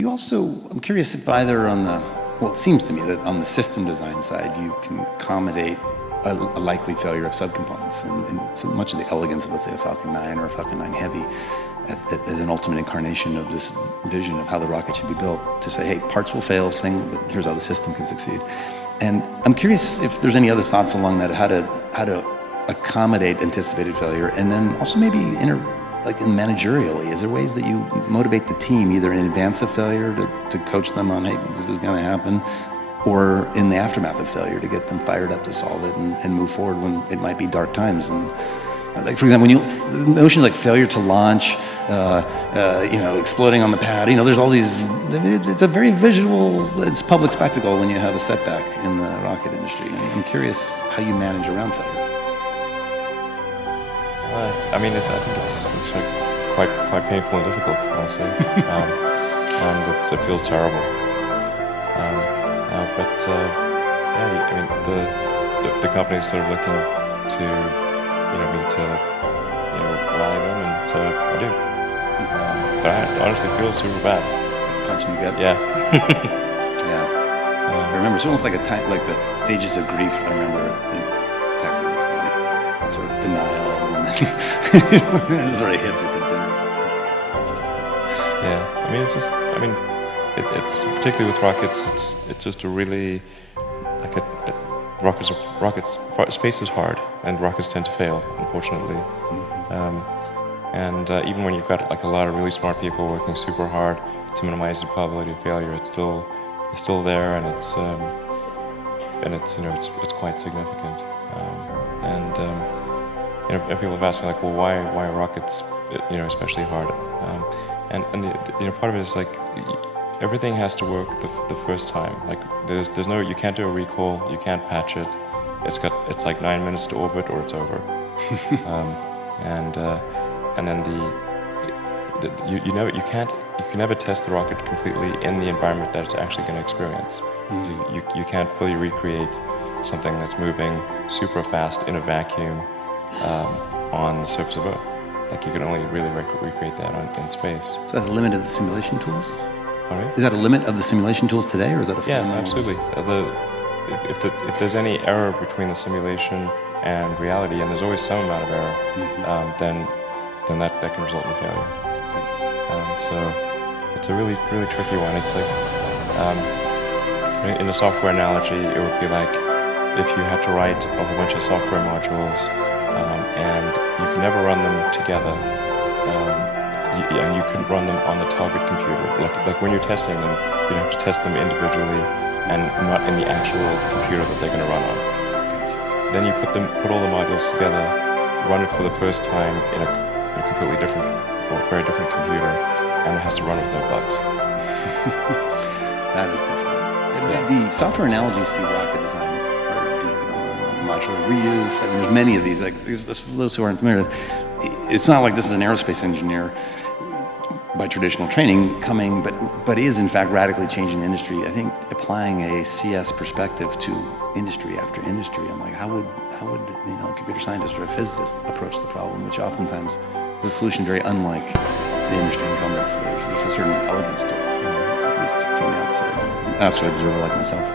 You also, I'm curious if either on the, well, it seems to me that on the system design side, you can accommodate a likely failure of subcomponents, and so much of the elegance of, let's say, a Falcon 9 or a Falcon 9 Heavy as an ultimate incarnation of this vision of how the rocket should be built, to say, hey, parts will fail, but here's how the system can succeed. And I'm curious if there's any other thoughts along that, how to accommodate anticipated failure, and then also maybe like in managerially, is there ways that you motivate the team either in advance of failure to coach them on, hey, this is going to happen, or in the aftermath of failure to get them fired up to solve it and move forward when it might be dark times? And like, for example, notions like failure to launch, exploding on the pad, there's all these, it's a very visual, it's public spectacle when you have a setback in the rocket industry. I'm curious how you manage around failure. I think it's like quite painful and difficult, honestly, and it feels terrible. The company is sort of looking to me to rally them, and so I do. But I honestly feel super bad. Punch in the gut. Yeah. Yeah. I remember it's almost like a time, like the stages of grief. I remember in Texas, it's kind of like sort of denial. It sort of hits us at dinner. It's like, oh my God, yeah. It's particularly with rockets. It's just a really rockets. Space is hard, and rockets tend to fail, unfortunately. Mm-hmm. Even when you've got like a lot of really smart people working super hard to minimize the probability of failure, it's still there, and it's quite significant. And people have asked me like, well, why are rockets, especially hard? And part of it is like everything has to work the first time. Like there's no, you can't do a recall, you can't patch it. It's like 9 minutes to orbit or it's over. And then you can never test the rocket completely in the environment that it's actually going to experience. Mm-hmm. So you can't fully recreate something that's moving super fast in a vacuum on the surface of Earth. Like you can only really recreate that in space. Is that a limit of the simulation tools? Pardon me? Is that a limit of the simulation tools today, or is that a fundamental? Yeah, absolutely. If there's any error between the simulation and reality, and there's always some amount of error, mm-hmm. then that can result in failure. So it's a really, really tricky one. It's like, in a software analogy, it would be like if you had to write a whole bunch of software modules and you can never run them together, and you can run them on the target computer. Like when you're testing them, you have to test them individually and not in the actual computer that they're going to run on. Then you put all the modules together, run it for the first time in a completely different or very different computer, and it has to run with no bugs. That is difficult. Yeah. The software analogies to rocket design are deep. Modular reuse. There's many of these. Like for those who aren't familiar, it's not like this is an aerospace engineer by traditional training coming, but is in fact radically changing the industry. I think applying a CS perspective to industry after industry, I'm like, how would a computer scientist or a physicist approach the problem? Which oftentimes the solution very unlike the industry incumbents. There's a certain elegance to it, at least from the outside observer like myself.